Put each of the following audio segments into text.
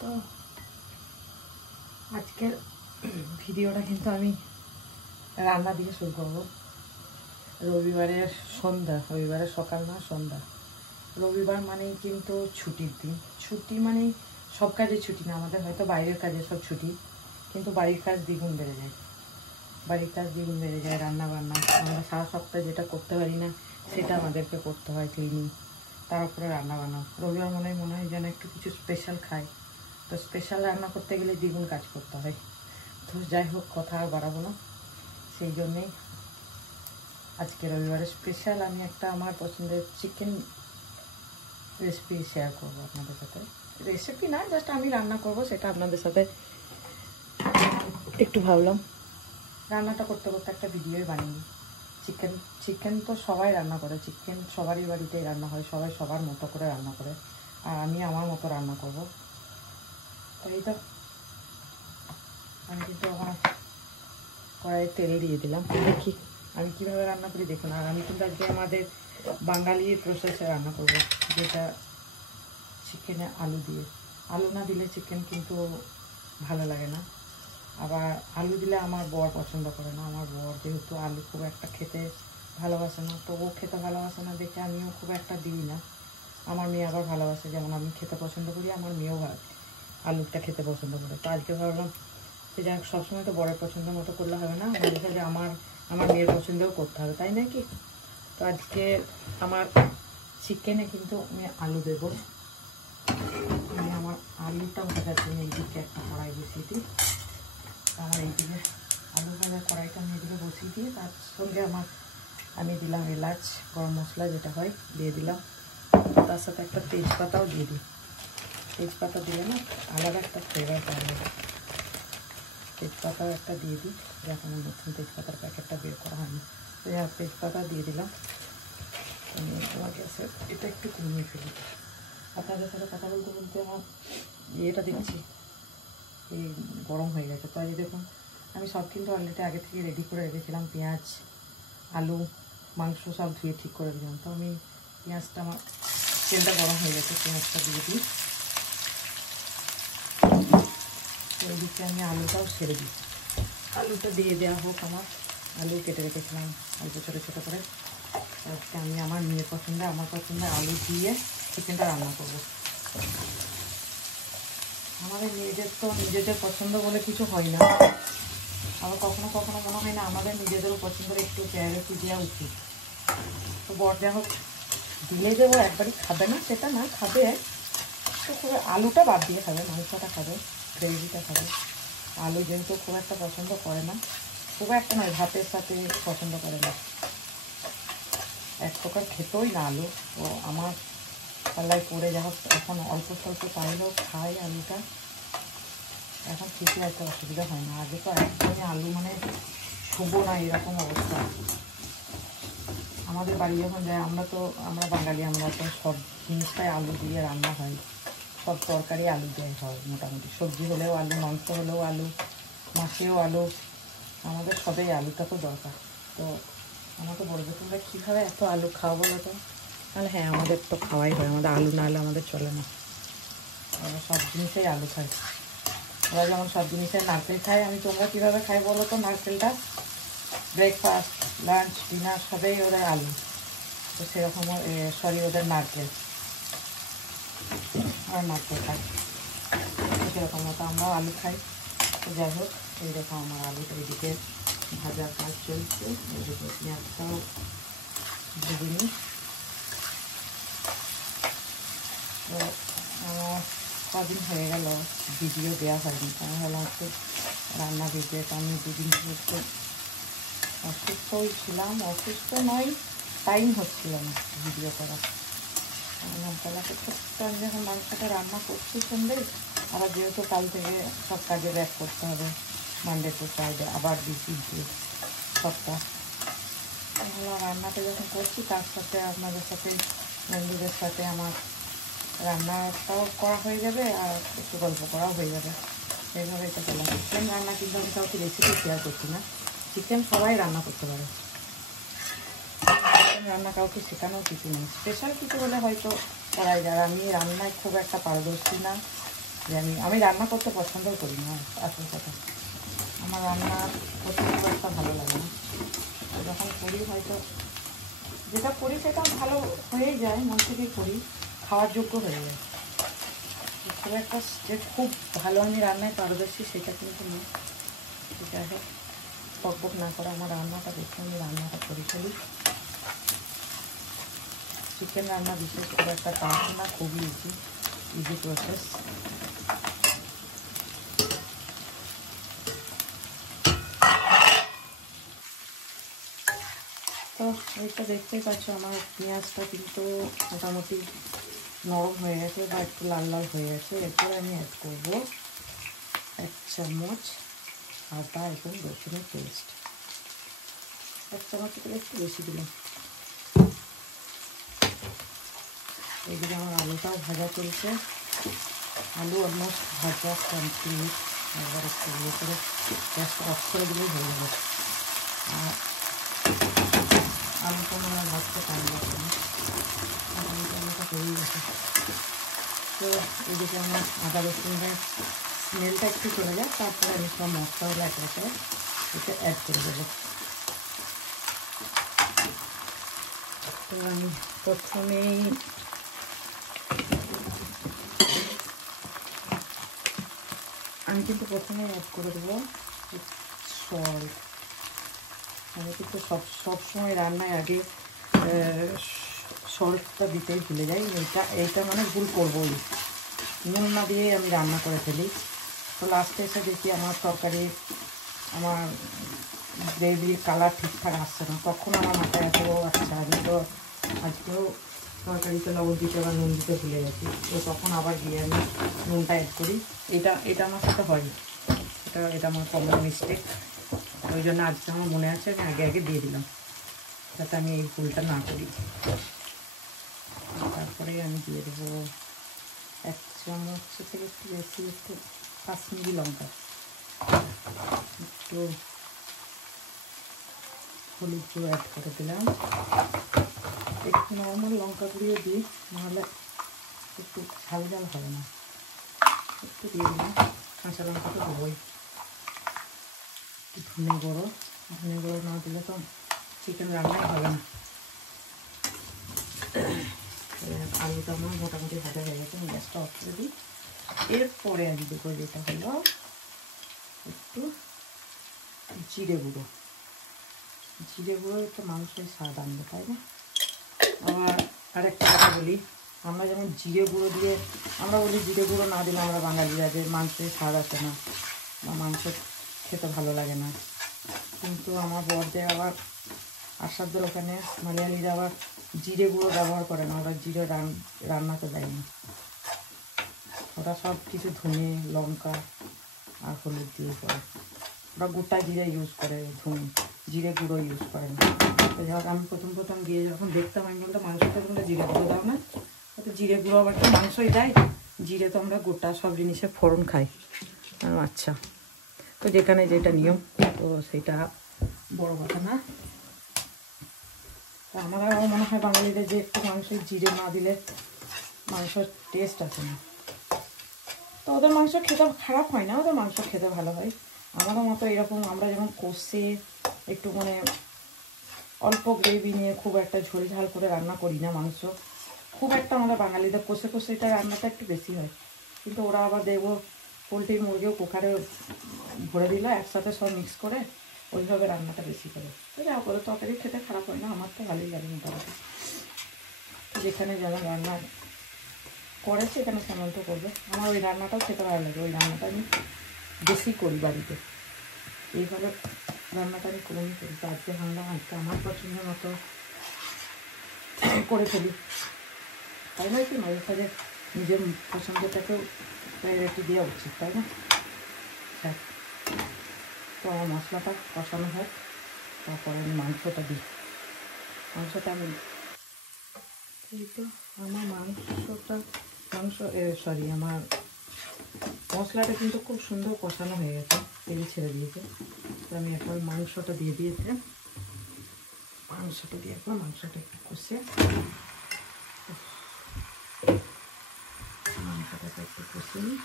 তো আজকের ভিডিওটা কিন্তু আমি রান্না দিয়ে শুরু করব। রবিবারের সন্ধ্যা, রবিবারের সকাল না সন্ধ্যা। রবিবার মানেই কিন্তু ছুটির দিন। ছুটি মানেই সব কাজে ছুটি না, আমাদের হয়তো বাইরের কাজে সব ছুটি, কিন্তু বাড়ির কাজ দ্বিগুণ বেড়ে যায়। বাড়ির কাজ দ্বিগুণ বেড়ে যায়, রান্না বান্না। আমরা সারা সপ্তাহে যেটা করতে পারি না সেটা আমাদেরকে করতে হয়, ক্লিনিং, তার উপরে রান্না বান্না। রবিবার মনে হয় যেন একটু কিছু স্পেশাল খাই, তো স্পেশাল রান্না করতে গেলে দ্বিগুণ কাজ করতে হয়। তো যাই হোক, কথা আর বাড়াবো না, সেই জন্যেই আজকে রবিবারে স্পেশাল আমি একটা আমার পছন্দের চিকেন রেসিপি শেয়ার করবো আপনাদের সাথে। রেসিপি না, জাস্ট আমি রান্না করব, সেটা আপনাদের সাথে একটু ভাবলাম। রান্নাটা করতে করতে একটা ভিডিওই বানিয়ে। চিকেন তো সবাই রান্না করে, চিকেন সবারই বাড়িতেই রান্না হয়, সবাই সবার মতো করে রান্না করে, আর আমি আমার মতো রান্না করব। তাই তো আমি কিন্তু আমার কড়াইয়ে তেল দিয়ে দিলাম। দেখি আমি কীভাবে রান্না করি দেখুন। আর আমি কিন্তু আজকে আমাদের বাঙালির প্রসেসে রান্না করব, যেটা চিকেনে আলু দিয়ে। আলু না দিলে চিকেন কিন্তু ভালো লাগে না। আবার আলু দিলে আমার বর পছন্দ করে না। আমার বর যেহেতু আলু খুব একটা খেতে ভালোবাসে না, তো ও খেতে ভালোবাসে না দেখে আমিও খুব একটা দিই না। আমার মেয়ে আবার ভালোবাসে, যেমন আমি খেতে পছন্দ করি, আমার মেয়েও আলুটা খেতে পছন্দ করে। তো আজকে ভাবলাম যে যাক, সবসময় তো বরের পছন্দ মতো করলে হবে না, মাঝে সাঝে আমার মেয়ের পছন্দও করতে হবে, তাই নাকি? তো আজকে আমার চিকেনে কিন্তু আমি আলু দেবো। আমি আমার আলুটা ভাজার জন্য এইদিকে একটা কড়াই বসিয়ে দিই। আমার এইদিকে আলু ভাজার কড়াইটা আমি এদিকে বসিয়ে দিয়ে তার সঙ্গে আমি দিলাম এলাচ, গরম মশলা যেটা হয় দিয়ে দিলাম। তার সাথে একটা তেজপাতাও দিয়ে দিই। তেজপাতা দিলে না আলাদা একটা ফ্লেভার পাওয়া যাবে। তেজপাতাও একটা দিয়ে দিই, যখন নতুন তেজপাতার প্যাকেটটা বের করা হয়নি। তো তেজপাতা দিয়ে দিলাম। আমি আমার গ্যাসের এটা একটু কমিয়ে ফেলি। আপনাদের সাথে কথা বলতে বলতে আমার ইয়েটা দিচ্ছি এই গরম হয়ে গেছে। তো এই দেখুন, আমি সব কিন্তু অলরেডি আগে থেকে রেডি করে রেখেছিলাম। পেঁয়াজ, আলু, মাংস সব ধুয়ে ঠিক করে দিলাম। তো আমি পেঁয়াজটা, আমার তেলটা গরম হয়ে গেছে, পেঁয়াজটা দিয়ে দিই। এই দিকে আমি আলুটাও ছেড়ে দিই। আলুটা দিয়ে দেওয়া হোক। আমার আলু কেটে রেখেছিলাম অল্প ছোটো ছোটো করে। আজকে আমি আমার মেয়ের পছন্দে, আমার পছন্দে আলু দিয়ে চিকেনটা রান্না করব। আমাদের নিজেদের পছন্দ বলে কিছু হয় না। আবার কখনো কখনো মনে হয় না আমাদের নিজেদেরও পছন্দের একটু প্রায়োরিটি দেওয়া উচিত। তো বর যা হোক দিলে দেবো, একবারই খাবে না সেটা না, খাবে, তো খুব আলুটা বাদ দিয়ে খাবে, মাংসটা খাবে, গ্রেভিটা খাবে। আলু যেহেতু খুব একটা পছন্দ করে না, খুব একটা নয়, ভাতের সাথে পছন্দ করে না, এক প্রকার খেতেই না আলু। তো আমার পাল্লায় পড়ে যা হোক, এখন অল্প স্বল্প পাইলেও খাই আলুটা। এখন ঠিকই একটা অসুবিধা হয় না। আগে তো একদমই আলু মানে শুভ না, এরকম অবস্থা। আমাদের বাড়ি যখন যায়, আমরা বাঙালি, আমরা তো সব জিনিসটাই আলু দিয়ে রান্না হয়, সব তরকারি আলু দিয়ে হয় মোটামুটি। সবজি হলেও আলু, মাংস হলেও আলু, মাছেও আলু, আমাদের সবাই আলুটা তো দরকার। তো আমাকে বলবে তোমরা কীভাবে এত আলু খাও বলো তো? তাহলে হ্যাঁ, আমাদের তো খাওয়াই হয়, আমাদের আলু না হলে আমাদের চলে না। আমরা সব জিনিসেই আলু খাই। ওরা যেমন সব জিনিসে নারকেল খায়, তোমরা কীভাবে খাই বলো তো নারকেলটা? ব্রেকফাস্ট, লাঞ্চ, ডিনার সবেই ওদের আলু। তো সেরকম ওদের নারকেল, আর নারকেল খাই, সেরকম মতো আমরাও আলু খাই। তো যাই হোক, এইরকম আমার আলুটা এদিকে ভাজার কাজ চলছে। এদিকে পেঁয়াজটাও ভেজে নিই। তো আমার কদিন হয়ে গেল ভিডিও দেওয়া হয়নি, আমি ভাবলাম একটু রান্না ভিডিও। তো আমি দুদিন থেকে একটু অসুস্থই ছিলাম, অসুস্থ নয়, টাইম হচ্ছিল না ভিডিও করার। তাহলে ছোট্ট আমি যখন মাংসটা রান্না করছি সন্ধ্যে, আবার যেহেতু কাল থেকে সব কাজে ব্যাক করতে হবে, মানডে টু ফ্রাইডে আবার বিজি দিয়ে সপ্তাহ। তাহলে রান্নাটা যখন করছি, তার সাথে আপনাদের সাথে, বন্ধুদের সাথে আমার রান্নাটাও করা হয়ে যাবে, আর একটু গল্প করাও হয়ে যাবে। সেইভাবে এটা করলাম। চিকেন রান্না কিন্তু আমি কাউকে রেসিপি শেয়ার করছি না। চিকেন সবাই রান্না করতে পারে, চিকেন রান্না কাউকে শেখানোর কিছু নেই। স্পেশাল কিছু হলে হয়তো করাই যায়। আমি রান্নায় খুব একটা পারদর্শী না, যে আমি রান্না করতে পছন্দও করি না, আসল কথা। আমার রান্না করতে খুব একটা ভালো লাগে না। যখন করি হয়তো যেটা করি সেটা ভালো হয়েই যায়, মন থেকেই করি, খাওয়ার যোগ্য হয়ে যায়। খুব একটা যে খুব ভালো আমি রান্নায় পারদর্শী সেটা কিন্তু না। সেটা বকবক না করে আমার রান্নাটা দেখে আমি রান্নাটা করে ফেলি। চিকেন রান্না বিশেষ করে একটা টাফ না, খুবই ইজি প্রসেস। তো এইটা দেখতেই পাচ্ছ আমার পেঁয়াজটা কিন্তু মোটামুটি নরম হয়ে গেছে বা একটু লাল লাল হয়ে গেছে। এরপরে আমি অ্যাড করবো 1 চামচ আদা এবং রসুনের পেস্ট। 1 চামচ করে একটু বেশি দিলাম। এদিকে আমার আলুটাও ভাজা চলছে। আলু অলমোস্ট ভাজা কমপ্লিট। একবার একটু ইয়ে করে গ্যাসটা অফ করে দিলেই হয়ে যাবে। আর আলুটা আমার ভাজতে টাইম লাগবে না, আলুটা হয়ে গেছে। তো এদিকে আমার আদা রসুনের স্মেলটা একটু চলে যায়, তারপরে আমি সব মশলাগুলো একটা এতে অ্যাড করে দেবো। তো আমি প্রথমেই অ্যাড করে দেবো সল্ট। আমি কিন্তু সবসময় রান্নায় আগে সল্টটা দিতেই ভুলে যাই। এইটা মানে ভুল করবোই, নুন না দিয়ে আমি রান্না করে ফেলি। তো লাস্টে এসে দেখি আমার তরকারি, আমার গ্রেভির কালার ঠিকঠাক আসছে না। তখন আমার মাথায় এত আচ্ছা আমি তো আজকেও তরকারিতে লবণ দিতে বা নুন দিতে ভুলে গেছি। তো তখন আবার গিয়ে আমি নুনটা অ্যাড করি। এটা আমার সাথে হয়, এটা আমার কমন মিস্টেক। ওই জন্য আজকে আমার মনে আছে আমি আগে দিয়ে দিলাম, যাতে আমি এই ভুলটা না করি। তারপরে আমি দিয়ে দেবো 1 চামচ থেকে একটু বেশি একটু কাশ্মীরি লঙ্কা, একটু হলুদ গুঁড়ো অ্যাড করে দিলাম। একটু নর্মাল লঙ্কা গুঁড়িয়ে দিই, নাহলে একটু ঝাল ঝাল হবে না। একটু দিয়ে দিলাম, কাঁচা লঙ্কা তো দেবই। একটু ধনে গুঁড়ো না দিলে তো চিকেন রান্নাই হবে না। আলুটা আমার মোটামুটি ভাজা হয়ে গেছে, আমি গ্যাসটা অফ করে দিই। এরপরে আমি দেবো যেটা হলো একটু জিরে গুঁড়ো। একটু মাংসের স্বাদ আনবে, তাই না? আবার আরেকটা কথা বলি, আমরা যেমন জিরে গুঁড়ো দিয়ে আমরা বলি জিরে গুঁড়ো না দিলে আমরা বাঙালিরা যে মাংসের স্বাদ আসে না বা মাংস খেতে ভালো লাগে না। কিন্তু আমার বরদের আবার আসাদের ওখানে মালয়ালিরা আবার জিরে গুঁড়ো ব্যবহার করে না, ওরা জিরে রান্নাতে দেয় না। ওরা সব কিছু ধনে লঙ্কা আর হলুদ দিয়ে করে, ওরা গোটা জিরে ইউজ করে, জিরে গুঁড়ো ইউজ করে না। তো যাই হোক, আমি প্রথম গিয়ে যখন দেখতাম আমি বলতাম মাংসটা তোমরা জিরে গুঁড়ো দাও না, তো জিরে গুঁড়ো আবার কি মাংসই দেয়? জিরে তো আমরা গোটা সব জিনিসে ফোড়ন খাই। আচ্ছা, তো যেখানে যেটা নিয়ম, তো সেটা বড় কথা না। তো আমার মনে হয় বাঙালিদের যে একটু মাংসের জিরে না দিলে মাংসের টেস্ট আসে না। তো ওদের মাংস খেতে খারাপ হয় না, ওদের মাংস খেতে ভালো হয়। আমাদের মতো এরকম আমরা যেমন কষে একটু মানে অল্প গ্রেভি নিয়ে খুব একটা ঝোল ঝাল করে রান্না করি না মাংস। খুব একটা আমাদের বাঙালিদের কষে এটা রান্নাটা একটু বেশি হয়। কিন্তু ওরা আবার দেখবো পোলট্রি মুরগিও কুকারে ভরে দিল একসাথে সব মিক্স করে, ওইভাবে রান্নাটা বেশি করে। তো যা করে তরকারি খেতে খারাপ হয় না, আমার তো ভালোই লাগে মোটামুটি। তো যেখানে যেমন রান্না করে সেখানে সেমন তো করবে। আমার ওই রান্নাটাও খেতে ভালো লাগে, ওই রান্নাটা আমি বেশি করি বাড়িতে। এইভাবে রান্নাটা আমি করি। তো আজকে ভাবলাম আজকে আমার পছন্দ মতো করে ফেলি, তাই নয় কি? মাঝে সাঝে নিজের পছন্দটাকেও প্রায়োরিটি দেওয়া উচিত, তাই না? হ্যাঁ, তো আমার মশলাটা কষানো হোক, তারপরে আমি মাংসটা দিই। আমি এই তো আমার আমার মশলাটা কিন্তু খুব সুন্দর কষানো হয়ে গেছে, তেল ছেড়ে দিয়েছে। তো আমি এখন মাংসটা দিয়ে দিয়েছি। মাংসটা একটু কষে মাংসটাকে একটু কষে নিই।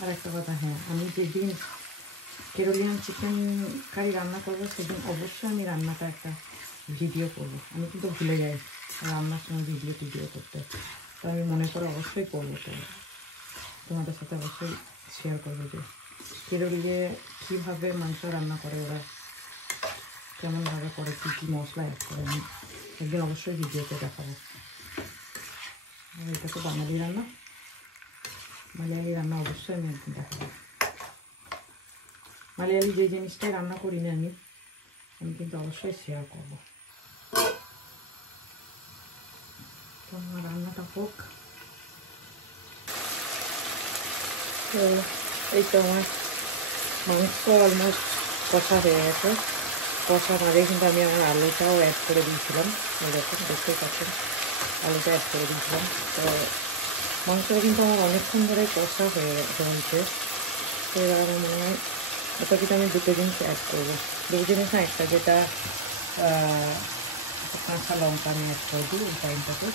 আর একটা কথা, হ্যাঁ, আমি যেদিন কেরোলিয়ান চিকেন কারি রান্না করবো সেদিন অবশ্যই আমি রান্নাটা একটা ভিডিও করবো। আমি কিন্তু ভুলে যাই রান্নার সময় ভিডিও করতে, তো আমি মনে করে অবশ্যই করবো। তো তোমাদের সাথে অবশ্যই শেয়ার করবো যে কেরোলিয়ে কীভাবে মাংস রান্না করে ওরা, কেমনভাবে করে, কী কী মশলা অ্যাড করে, আমি একদিন অবশ্যই ভিডিওতে দেখাবো। আর এটা তো বাঙালি রান্না, মালয়ালি রান্না অবশ্যই আমি একদিন দেখাবো। মালয়ালি যে জিনিসটাই রান্না করি না আমি কিন্তু অবশ্যই শেয়ার করবো। তো আমার রান্নাটা হোক। তো এই তো আমার মাংস অলমোস্ট কষা হয়ে গেছে। কষার আগে কিন্তু আমি আমার আলুটাও অ্যাড করে দিয়েছিলাম, এরকম দেখতেই পাচ্ছেন আলুটা অ্যাড করে দিয়েছিলাম। তো মাংসটা কিন্তু আমার অনেকক্ষণ ধরে কষা হয়ে রয়েছে। তো এবার আমার মনে হয় ওটা কিন্তু আমি দুটো জিনিস অ্যাড করবো, দুটো জিনিস না, একটা যেটা কাঁচা লঙ্কা আমি অ্যাড করে দিই এই টাইমটাতে।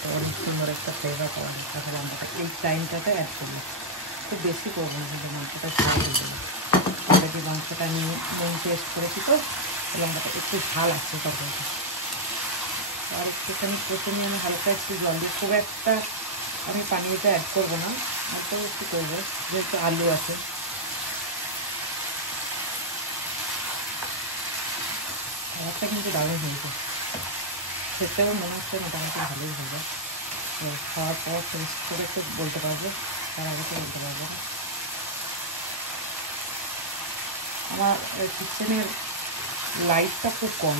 তো অনেক সুন্দর একটা ফ্লেভার পাওয়া যায় কাঁচা লঙ্কাটা এই টাইমটাতে অ্যাড করবো। খুব বেশি করবো না, কিন্তু মাংসটা ঝাল হয়ে যাবে। অলরেডি মাংসটা আমি নুন টেস্ট করেছি, তো লঙ্কাটা একটু ঝাল আছে তরকারিটা। আর একটুখানি প্রথমে আমি হালকা একটু জল দিই, খুব একটা আমি পানিটা অ্যাড করবো না, অল্প একটু করবো যেহেতু আলু আছে। খাবারটা কিন্তু দারুণ হয়েছে, খেতেও মনে হচ্ছে মোটামুটি ভালোই হবে। তো খাওয়ার পর টেস্ট করে একটু বলতে পারবো, তার আগে তো বলতে পারবো না। আমার কিচেনের লাইটটা খুব কম,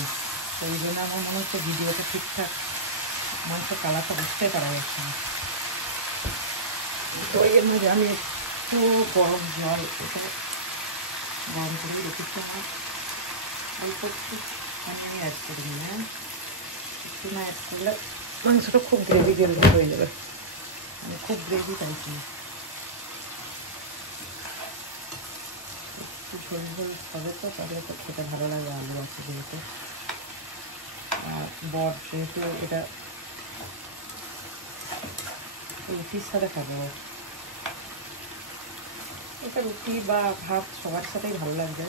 তো এই জন্য আমার মনে হচ্ছে ভিডিওটা ঠিকঠাক মাংসের কালারটা বুঝতে পারা যাচ্ছে না। তো এর মধ্যে আমি একটু গরম জল এটা গরম করে রেখেছি, আমার অল্প একটু আমি অ্যাড করে নিলাম। একটু না অ্যাড করলে মাংসটা খুব গ্রেভি হয়ে যাবে, আমি খুব গ্রেভি চাইছি না, একটু ঝোল ঝোল হবে, তো তাহলে তো খেতে ভালো লাগবে, আলু আছে যেহেতু। আর বট যেহেতু এটা রুটির সাথে খাবো, এটা রুটি বা ভাত সবার সাথেই ভালো লাগবে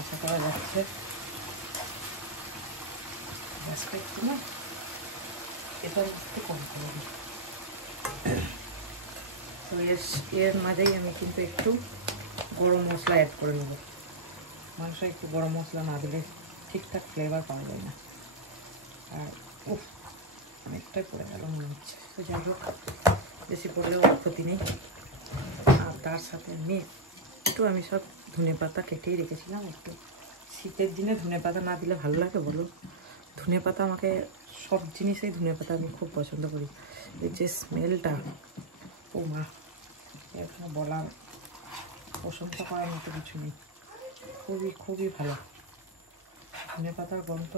আশা করা যাচ্ছে। গ্যাসটা একটু না এটার একটু কম করবো। তো এর মাঝেই আমি কিন্তু একটু গরম মশলা অ্যাড করে নেবো। মাংস একটু গরম মশলা না দিলে ঠিকঠাক ফ্লেভার পাওয়া যায় না। আর উফ, অনেকটাই পড়ে গেল মনে হচ্ছে, তো যাই হোক বেশি পড়লেও ক্ষতি নেই। আর তার সাথে আমি সব ধনেপাতা কেটেই রেখেছিলাম। একটু শীতের দিনে ধনেপাতা না দিলে ভালো লাগে বলো? ধনেপাতা আমাকে সব জিনিসেই ধনেপাতা আমি খুব পছন্দ করি। এই যে স্মেলটা, ও মা, এখানে বলার প্রশংসা করার মতো কিছু নেই, খুবই খুবই ভালো। ধনেপাতার গন্ধ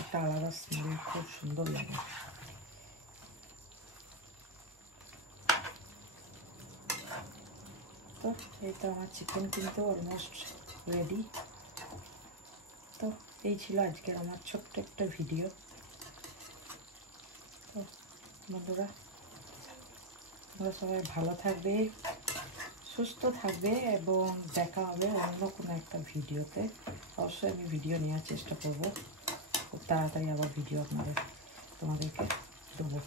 একটা আলাদা স্মেল, খুব সুন্দর লাগে। তো এই তো আমার চিকেন কিন্তু অলমোস্ট রেডি। তো এই ছিল আজকের আমার ছোট্ট একটা ভিডিও। তো বন্ধুরা, তোমরা সবাই ভালো থাকবে, সুস্থ থাকবে, এবং দেখা হবে অন্য কোনো একটা ভিডিওতে। অবশ্যই আমি ভিডিও নেওয়ার চেষ্টা করব, খুব তাড়াতাড়ি আবার ভিডিও তোমাদেরকে দেবো।